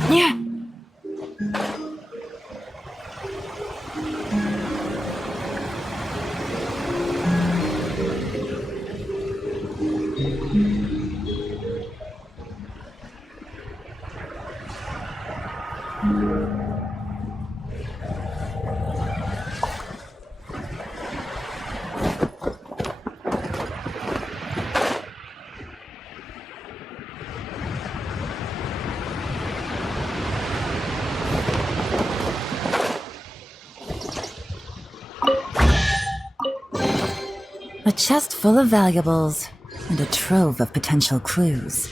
Yeah. A chest full of valuables and a trove of potential clues.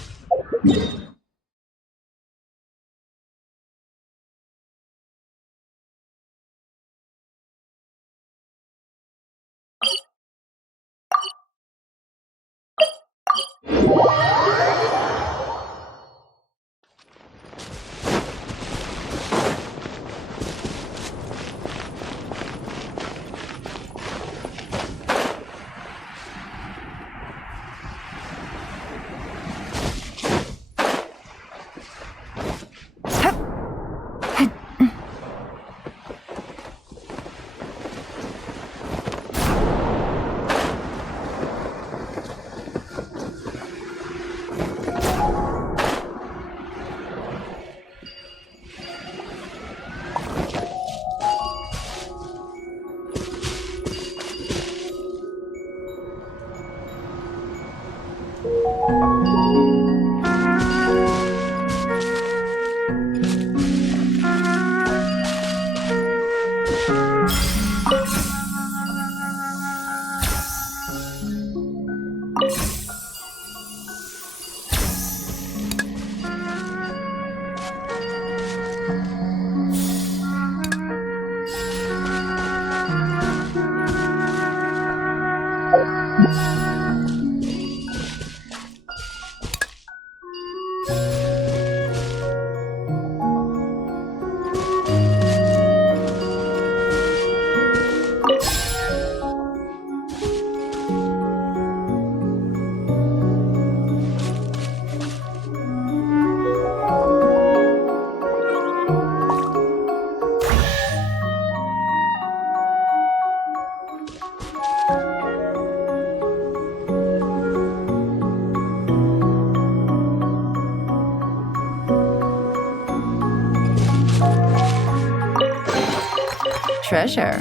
Treasure.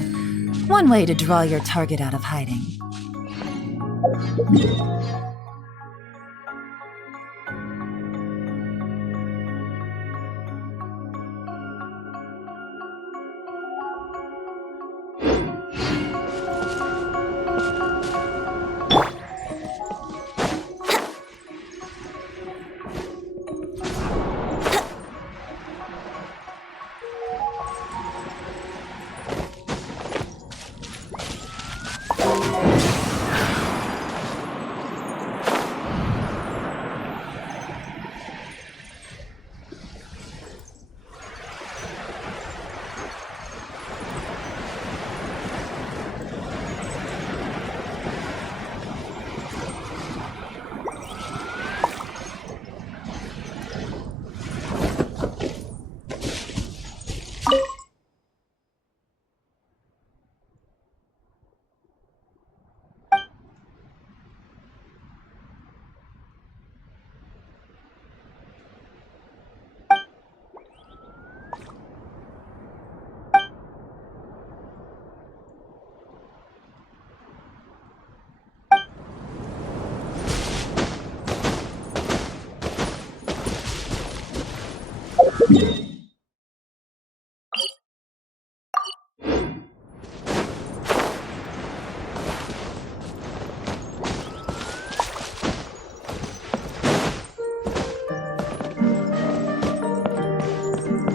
One way to draw your target out of hiding.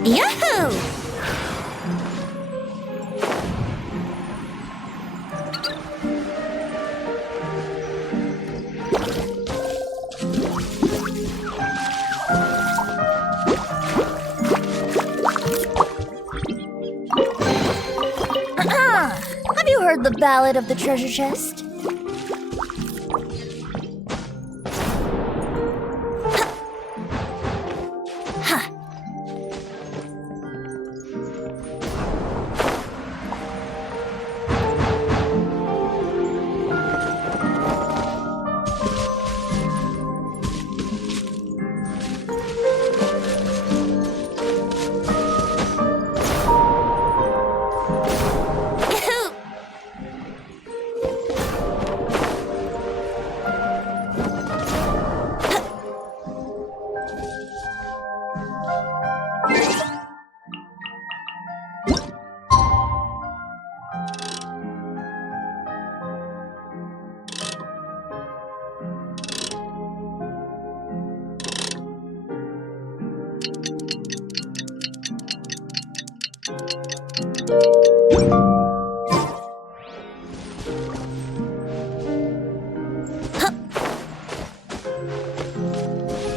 Yahoo! Have you heard the Ballad of the Treasure Chest?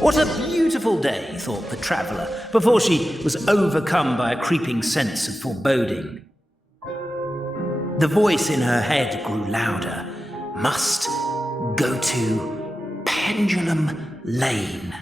What a beautiful day, thought the traveller, before she was overcome by a creeping sense of foreboding. The voice in her head grew louder. Must go to Pendulum Lane.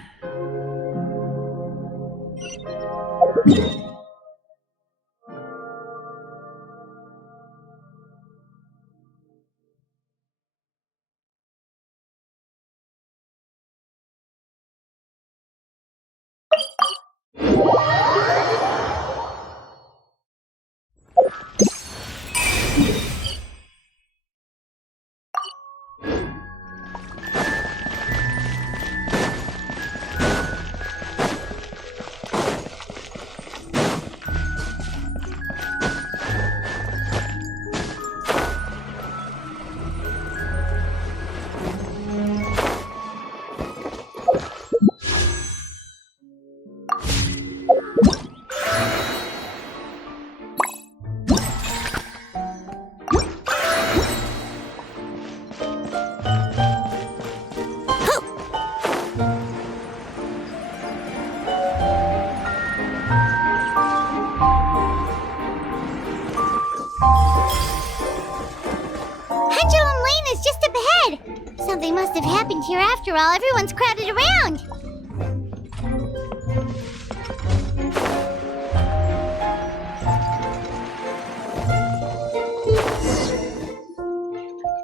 Something must have happened here after all. Everyone's crowded around.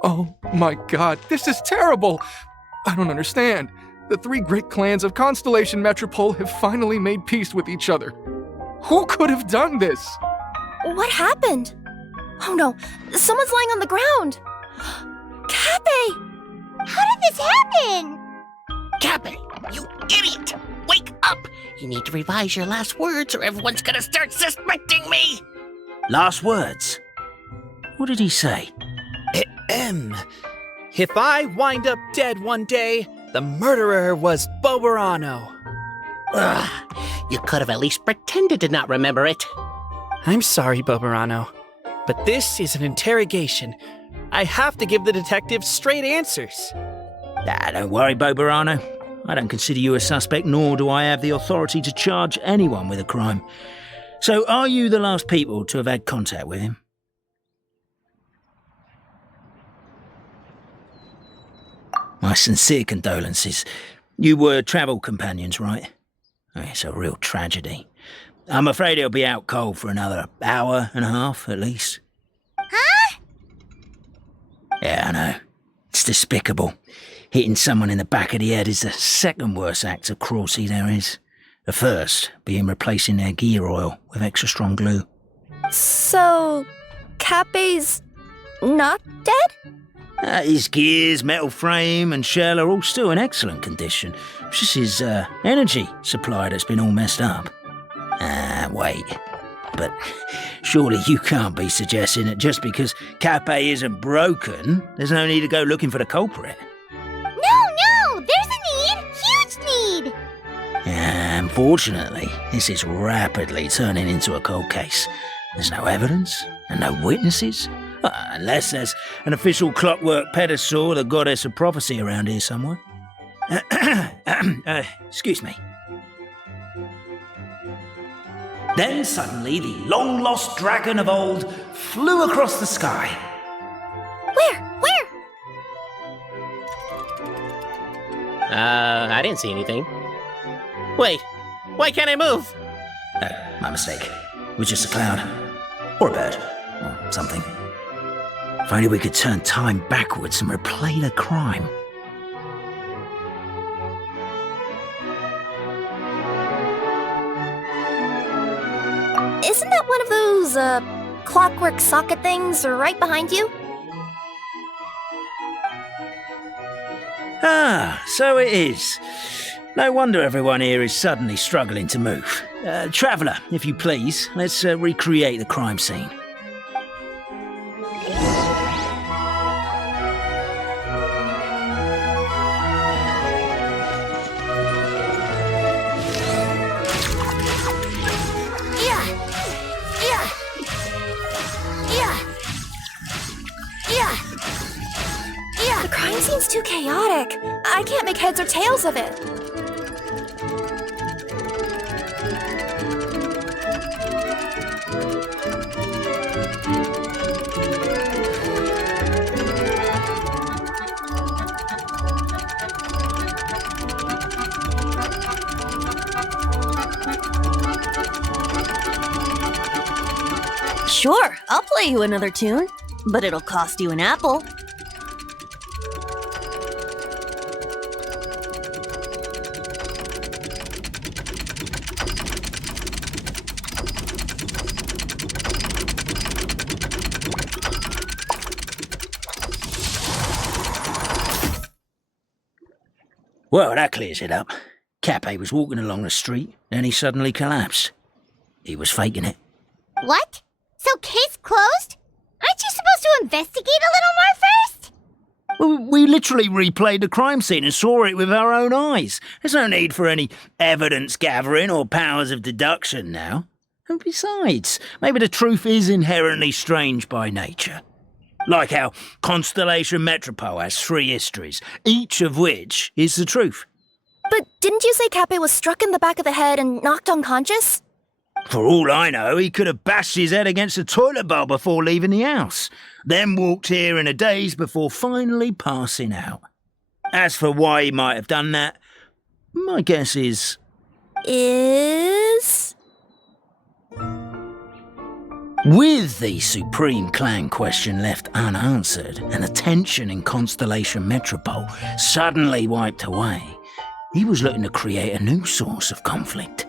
Oh my god, this is terrible! I don't understand. The three great clans of Constellation Metropole have finally made peace with each other. Who could have done this? What happened? Oh no, someone's lying on the ground. Cappe! How did this happen? Cappe, you idiot! Wake up! You need to revise your last words or everyone's gonna start suspecting me! Last words? What did he say? If I wind up dead one day, the murderer was Boberano. Ugh, you could have at least pretended to not remember it. I'm sorry, Boberano, but this is an interrogation. I have to give the detective straight answers. Don't worry, Boberano. I don't consider you a suspect, nor do I have the authority to charge anyone with a crime. So, are you the last people to have had contact with him? My sincere condolences. You were travel companions, right? It's a real tragedy. I'm afraid he'll be out cold for another hour and a half, at least. Huh? Yeah, I know. It's despicable. Hitting someone in the back of the head is the second worst act of cruelty there is. The first being replacing their gear oil with extra strong glue. So, Cappe's not dead? His gears, metal frame and shell are all still in excellent condition. It's just his energy supply that's been all messed up. Wait. But surely you can't be suggesting that just because Cape isn't broken, there's no need to go looking for the culprit. No! There's a need! Huge need! Unfortunately, this is rapidly turning into a cold case. There's no evidence and no witnesses. Unless there's an official clockwork pedestal or the goddess of prophecy around here somewhere. Excuse me. Then suddenly the long-lost dragon of old flew across the sky. Where? I didn't see anything. Wait, why can't I move? Oh, my mistake. It was just a cloud. Or a bird. Or something. If only we could turn time backwards and replay the crime. Isn't that one of those, clockwork socket things right behind you? Ah, so it is. No wonder everyone here is suddenly struggling to move. Traveller, if you please, let's recreate the crime scene. The crime scene's too chaotic. I can't make heads or tails of it. Sure, I'll play you another tune, but it'll cost you an apple. Well, that clears it up. Cape was walking along the street, then he suddenly collapsed. He was faking it. What? So case closed? Aren't you supposed to investigate a little more first? Well, we literally replayed the crime scene and saw it with our own eyes. There's no need for any evidence gathering or powers of deduction now. And besides, maybe the truth is inherently strange by nature. Like how Constellation Metropole has 3 histories, each of which is the truth. But didn't you say Cape was struck in the back of the head and knocked unconscious? For all I know, he could have bashed his head against a toilet bowl before leaving the house, then walked here in a daze before finally passing out. As for why he might have done that, my guess is... With the Supreme Clan question left unanswered and the tension in Constellation Metropole suddenly wiped away, he was looking to create a new source of conflict.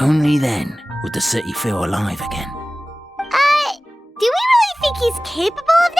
Only then would the city feel alive again. Do we really think he's capable of